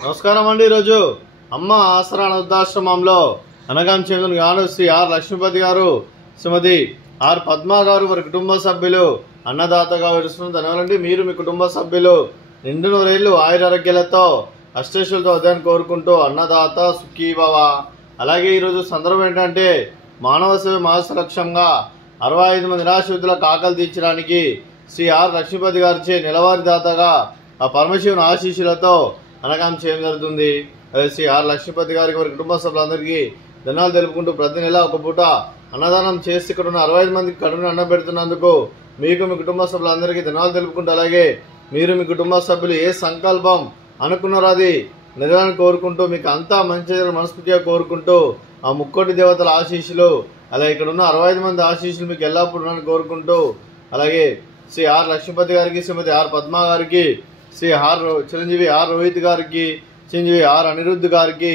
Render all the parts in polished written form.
నమస్కారం అండి. ఈరోజు అమ్మ ఆసరా వృద్ధాశ్రమంలో అనగాం చెందిన గాను శ్రీ ఆర్ లక్ష్మీపతి గారు, శ్రీమతి ఆర్ పద్మ గారు వారి కుటుంబ సభ్యులు అన్నదాతగా విడుస్తున్న ధన్యవాదాలండి. మీరు మీ కుటుంబ సభ్యులు నిండు నూరేళ్లు ఆయురారోగ్యాలతో అష్టేశ్వరులతో ఉదయాన్ని కోరుకుంటూ అన్నదాత సుఖీభవ. అలాగే ఈరోజు సందర్భం ఏంటంటే మానవ సేవ మాస లక్ష్యంగా 65 మంది నిరాశ్రితులకు ఆకలి తీర్చడానికి శ్రీ ఆర్ లక్ష్మీపతి గారిచే నెలవారీ దాతగా ఆ పరమశివుని ఆశీస్సులతో అనగాం చేయడం జరుగుతుంది. అదే శ్రీ ఆర్ లక్ష్మీపతి గారికి వారి కుటుంబ సభ్యులందరికీ ధన్యవాదాలు తెలుపుకుంటూ ప్రతి నెల ఒక పూట అన్నదానం చేసి ఇక్కడ ఉన్న 65 మందికి కడుపుని అన్నం పెడుతున్నందుకు మీకు మీ కుటుంబ సభ్యులందరికీ ధన్యవాదాలు తెలుపుకుంటూ, అలాగే మీరు మీ కుటుంబ సభ్యులు ఏ సంకల్పం అనుకున్నారో అది నిజాన్ని కోరుకుంటూ మీకు అంతా మంచి మనస్ఫూర్తిగా కోరుకుంటూ ఆ ముక్కోటి దేవతల ఆశీస్సులు, అలాగే ఇక్కడ ఉన్న 65 మంది ఆశీస్సులు మీకు ఎల్లప్పుడూ కోరుకుంటూ, అలాగే శ్రీ ఆర్ లక్ష్మీపతి గారికి, శ్రీమతి ఆర్ పద్మ గారికి, శ్రీ చిరంజీవి ఆర్ రోహిత్ గారికి, చిరంజీవి ఆర్ అనిరుద్ధ్ గారికి,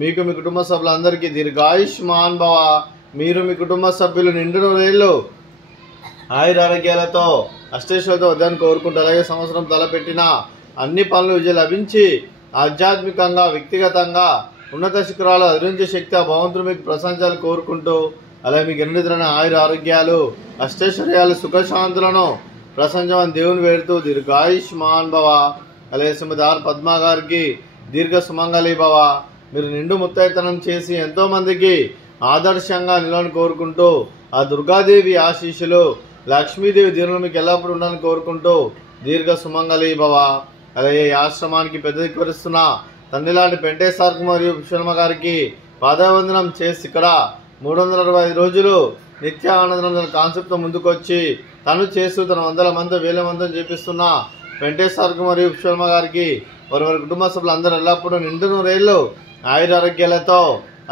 మీకు మీ కుటుంబ సభ్యులందరికీ దీర్ఘాయుష్మాన్ భవ. మీరు మీ కుటుంబ సభ్యులు నిండు నూరేళ్లు ఆయురారోగ్యాలతో అష్టేశ్వరులతో వద్దని కోరుకుంటూ, అలాగే సంవత్సరం తలపెట్టిన అన్ని పనులు విజయం లభించి ఆధ్యాత్మికంగా వ్యక్తిగతంగా ఉన్నత శిఖరాలు అధిరించే శక్తి ఆ భగవంతుడు మీకు ప్రశంసాలు కోరుకుంటూ, అలాగే మీకు ఎన్నిదిరైన ఆయుర ఆరోగ్యాలు అష్టైశ్వర్యాలు సుఖశాంతులను ప్రశంసమని దేవుని వేడుతూ దీర్ఘాయుష్మాన్ భవ. అలాగే శ్రీమతి ఆర్ పద్మ గారికి దీర్ఘ సుమంగళి భవ. మీరు నిండు ముత్తైతనం చేసి ఎంతో మందికి ఆదర్శంగా నిలవని కోరుకుంటూ ఆ దుర్గాదేవి ఆశీస్సులు లక్ష్మీదేవి దీవులు మీకు ఎల్లప్పుడూ ఉండాలని కోరుకుంటూ దీర్ఘ సుమంగళి భవ. అలాగే ఈ ఆశ్రమానికి పెద్ద దిక్కువరిస్తున్న తండ్రి లాంటి వెంకటేశ్వర మరియు విశ్వమ్మ గారికి పాదవందనం చేసి ఇక్కడ 365 రోజులు నిత్య ఆనందం కాన్సెప్ట్తో ముందుకొచ్చి తను చేస్తూ తన 100 మంది 1000 మందిని చేపిస్తున్న వెంకటేశ్వర మరియు విశ్వమ్మ గారికి వారి కుటుంబ సభ్యులందరూ ఎల్లప్పుడూ నిండు నూరేళ్లు ఆయురారోగ్యాలతో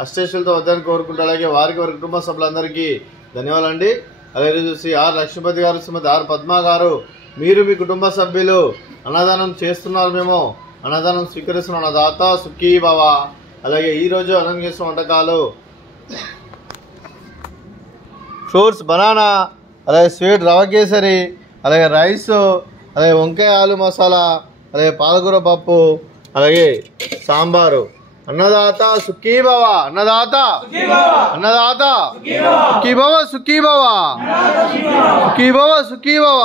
అష్టేశ్వరులతో వద్దని కోరుకుంటూ, అలాగే వారికి వారి కుటుంబ సభ్యులందరికీ ధన్యవాదాలండి. అలాగే శ్రీ ఆర్ లక్ష్మీపతి గారు, శ్రీమతి ఆర్ పద్మ గారు, మీరు మీ కుటుంబ సభ్యులు అన్నదానం చేస్తున్నారు, మేము అన్నదానం స్వీకరిస్తున్న అన్నదాత సుఖీ భవ. అలాగే ఈరోజు అన్నం చేసిన వంటకాలు ఫ్రూట్స్ బనానా, అలాగే స్వీట్ రవ కేసరి, అలాగే రైస్, అలాగే వంకాయ ఆలు మసాలా, అలాగే పాలకూర పప్పు, అలాగే సాంబారు. అన్నదాత సుఖీ భవ. అన్నదాత అన్నదాత సుఖీ భవ సుఖీ భవ సుఖీ భవ సుఖీ భవ.